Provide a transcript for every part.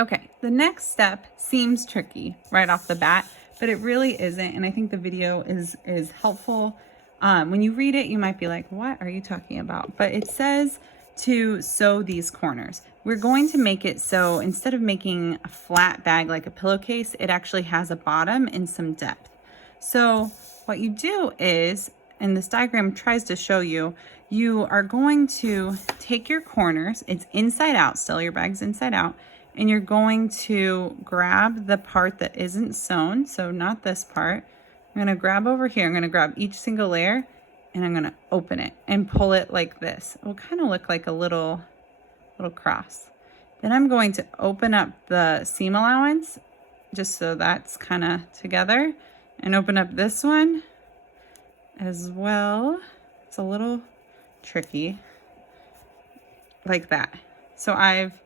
Okay, the next step seems tricky right off the bat, but it really isn't. And I think the video is helpful. When you read it, you might be like, what are you talking about? But it says to sew these corners. We're going to make it so instead of making a flat bag like a pillowcase, it actually has a bottom and some depth. So what you do is, and this diagram tries to show you, you are going to take your corners, it's inside out still, your bag's inside out, and you're going to grab the part that isn't sewn, so not this part. I'm gonna grab over here, I'm gonna grab each single layer and I'm gonna open it and pull it like this. It will kind of look like a little cross. Then I'm going to open up the seam allowance just so that's kind of together, and open up this one as well. It's a little tricky, like that. So I've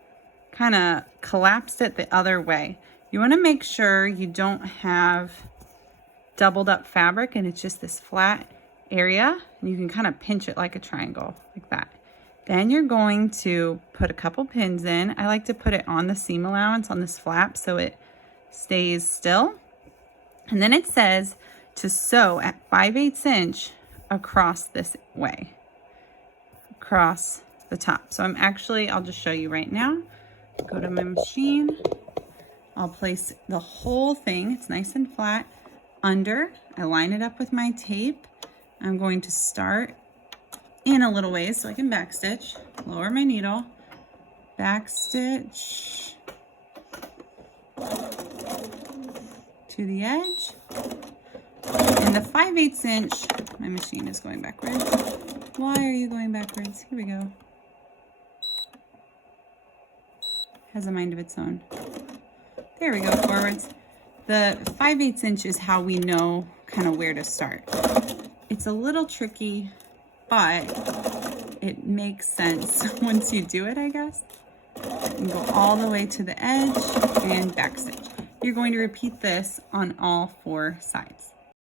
kind of collapsed it the other way. You want to make sure you don't have doubled up fabric and it's just this flat area. And you can kind of pinch it like a triangle, like that. Then you're going to put a couple pins in. I like to put it on the seam allowance on this flap so it stays still. And then it says to sew at 5/8 inch across this way, across the top. So I'll just show you right now. Go to my machine. I'll place the whole thing, it's nice and flat, under. I line it up with my tape. I'm going to start in a little ways so I can backstitch. Lower my needle, backstitch to the edge. And the 5/8 inch, my machine is going backwards. Why are you going backwards? Here we go. Has a mind of its own. There we go, forwards. The 5/8 inch is how we know kind of where to start. It's a little tricky, but it makes sense once you do it, I guess. And go all the way to the edge and backstitch. You're going to repeat this on all 4 sides.